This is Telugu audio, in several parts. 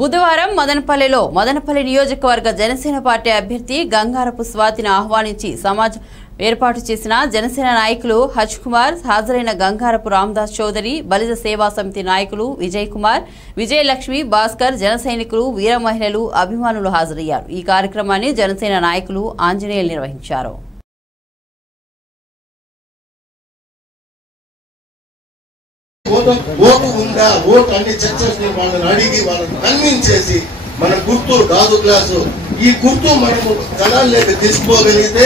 బుధవారం మదనపల్లిలో మదనపల్లి నియోజకవర్గ జనసేన పార్టీ అభ్యర్థి గంగారపు స్వాతిని ఆహ్వానించి సమాజ్ ఏర్పాటు చేసిన జనసేన నాయకులు హజ్ కుమార్ హాజరైన గంగారపు రామదాస్ చౌదరి బలిజ సేవా సమితి నాయకులు విజయ్ కుమార్ విజయలక్ష్మి భాస్కర్ జన సైనికులు వీర మహిళలు అభిమానులు హాజరయ్యారు. ఈ కార్యక్రమాన్ని జనసేన నాయకులు ఆంజనేయులు నిర్వహించారు. ఓటు ఓటు ఉందా? ఓటు అన్ని చర్చని వాళ్ళని అడిగి వాళ్ళని కన్విన్స్ చేసి మన గుర్తు గాజు గ్లాసు. ఈ గుర్తు మనము జనాల్లోకి తీసుకోగలిగితే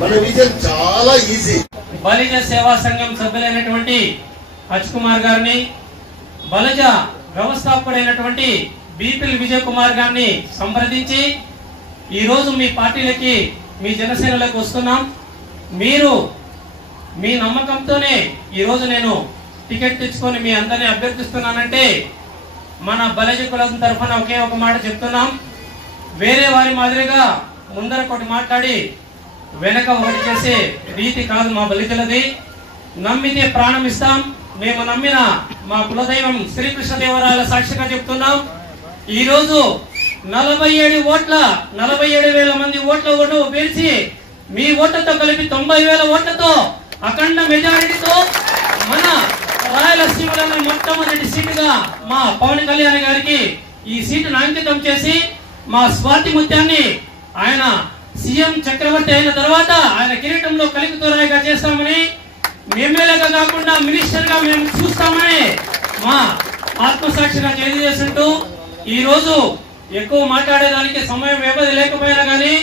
మన విజయం చాలా ఈజీ. బలిజ సేవా సంఘం సభ్యులైనటువంటి హజ్ కుమార్ గారిని బలిజ వ్యవస్థాపకుడైనటువంటి బీపిల్ విజయ్ కుమార్ గారిని సంప్రదించి ఈ రోజు మీ పార్టీలకి మీ జనసేనలోకి వస్తున్నాం. మీరు మీ నమ్మకంతోనే ఈ రోజు నేను టికెట్ తెచ్చుకొని మీ అందరిని అభ్యర్థిస్తున్నానంటే మన బలజ కులం తరఫున ఒకే ఒక మాట చెప్తున్నాం. వేరే వారి మాదిరిగా ముందర ఒకటి మాట్లాడి వెనక ఒకటి చేసే రీతి కాదు మా బలిజలది. నమ్మితే ప్రాణం ఇస్తాం. మేము నమ్మిన మా కులదైవం శ్రీకృష్ణదేవరాయల సాక్షిగా చెప్తున్నాం. ఈ రోజు నలభై ఏడు ఓట్ల నలభై ఏడు వేల మంది ఓట్ల ఓటు పేర్చి మీ ఓట్లతో కలిపి తొంభై వేల ఓట్లతో అఖండ మెజారిటీతో మన రాయలసీమలోని మొట్టమొదటి సీటుగా మా పవన్ కళ్యాణ్ గారికి ఈ సీటును అంకితం చేసి మా స్వాతి ముత్యాన్ని ఆయన సీఎం చక్రవర్తి అయిన తర్వాత ఆయన కిరీటంలో కలికితూరాయిగా చేస్తామని ఎమ్మెల్యేగా కాకుండా మినిస్టర్గా మేము చూస్తామని మా ఆత్మసాక్షిగా తెలియజేస్తుంటూ ఈరోజు ఎక్కువ మాట్లాడేదానికి సమయం వ్యవధి లేకపోయినా కానీ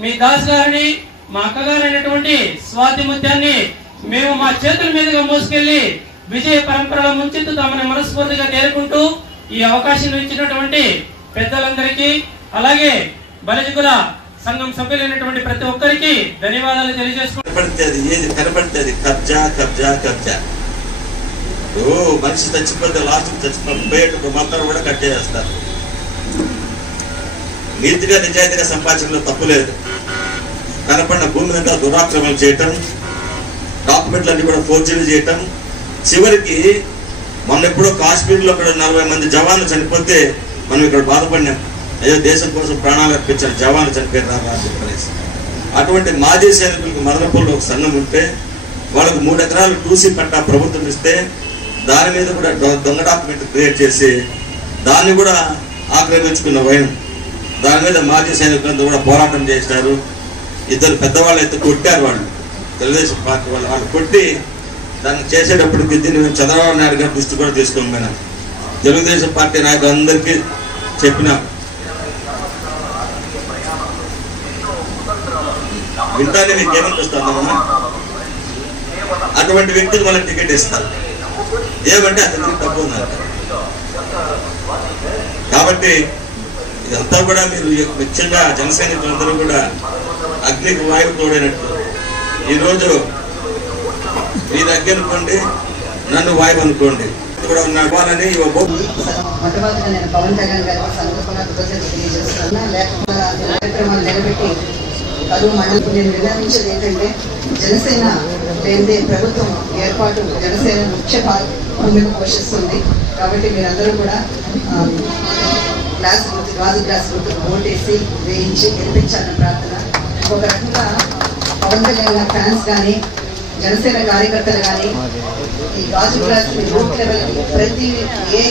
మీ దాస్ గారిని మా అక్కగారైనటువంటి స్వాతి ముత్యాన్ని మేము మా చేతుల మీదుగా మోసుకెళ్ళి విజయ పరంపరలో ముంచెత్తుతామని మనస్ఫూర్తిగా నేర్కుంటూ ఈ అవకాశం ఇచ్చినటువంటి పెద్దలందరికీ అలాగే బలజికుల సంఘం సభ్యులైనటువంటి ప్రతి ఒక్కరికి ధన్యవాదాలు తెలియజేసుకుంటుంది అది ఏది కనపడితే అది కబ్జా కబ్జా కబ్జా. ఓ మనిషి చచ్చిపోతే లాస్ట్ చచ్చిపోయేటప్పుడు మొత్తం కూడా కట్ చేస్తారు నీతిగా నిజాయితీగా సంపాదించడంలో తప్పు లేదు. కనపడిన భూమి మీద దురాక్రమణ చేయటం డాక్యుమెంట్లన్నీ కూడా ఫోర్జరీ చేయటం చివరికి మొన్న ఎప్పుడో కాశ్మీర్లో అక్కడ నలభై మంది జవాన్లు చనిపోతే మనం ఇక్కడ బాధపడినాం. అయ్యో దేశం కోసం ప్రాణాలు అర్పించిన జవాన్లు చనిపోయారు రా అని చెప్పనేసి. అటువంటి మాజీ సైనికులకు మదనపూర్లో ఒక సంఘం ఉంటే వాళ్ళకు మూడు ఎకరాలు టూసీ పట్టా ప్రభుత్వం ఇస్తే దాని మీద కూడా దొంగ డాక్యుమెంట్ క్రియేట్ చేసి దాన్ని కూడా ఆక్రమించుకున్న వైనం. దాని మీద మాజీ సైనికులంతా కూడా పోరాటం చేసినారు ఇద్దరు పెద్దవాళ్ళు అయితే కొట్టారు వాళ్ళు. తెలుగుదేశం పార్టీ వాళ్ళు. వాళ్ళు కొట్టి దాన్ని చేసేటప్పుడు దీన్ని మేము చంద్రబాబు నాయుడు గారి దృష్టి కూడా తీసుకొని తెలుగుదేశం పార్టీ నాయకులందరికీ చెప్పిన వింటానే మీకు ఏమనిపిస్తుందమ్మా అటువంటి వ్యక్తులు మనకు టికెట్ ఇస్తారు. ఏమంటే అతనికి తప్పు ఉందంట కాబట్టి ఇదంతా కూడా మీరు ముఖ్యంగా జనసైనికులందరూ కూడా అగ్నికి వాయువు తోడైనట్టు ఈరోజు మీ దగ్గర అనుకోండి నన్ను వాయువు అనుకోండి. ఇది కూడా నడవాలని ఇవ్వబో నేను పవన్ కళ్యాణ్ గారికి సందర్భంగా కృతజ్ఞతలు తెలియజేస్తున్నా లేకుండా కార్యక్రమాలు నిలబెట్టి కరువు మండలకు నేను నిర్ణయించేది ఏంటంటే జనసేన లేనిదే ప్రభుత్వం ఏర్పాటు జనసేన ముఖ్య భా- భూమిక పోషిస్తుంది. కాబట్టి మీరందరూ కూడా గ్లాస్ గుర్తు గాజు గ్లాస్ గుర్తు ఓటేసి వేయించి గెలిపించాలని ప్రార్థన. ఒక రకంగా పవన్ కళ్యాణ్ ఫ్యాన్స్ కానీ జనసేన కార్యకర్తలు కానీ ఈ గాజు లెవెల్ ప్రతి ఏ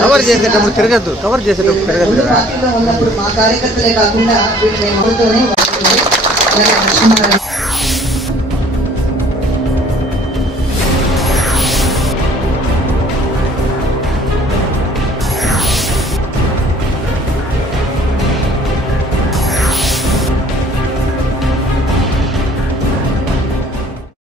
కవర్ చేసేటప్పుడు తిరగద్దు కవర్ చేసేటప్పుడు తిరగద్దు కదా. పార్టీలో ఉన్నప్పుడు మా కార్యకర్తలే కాకుండా వీటిని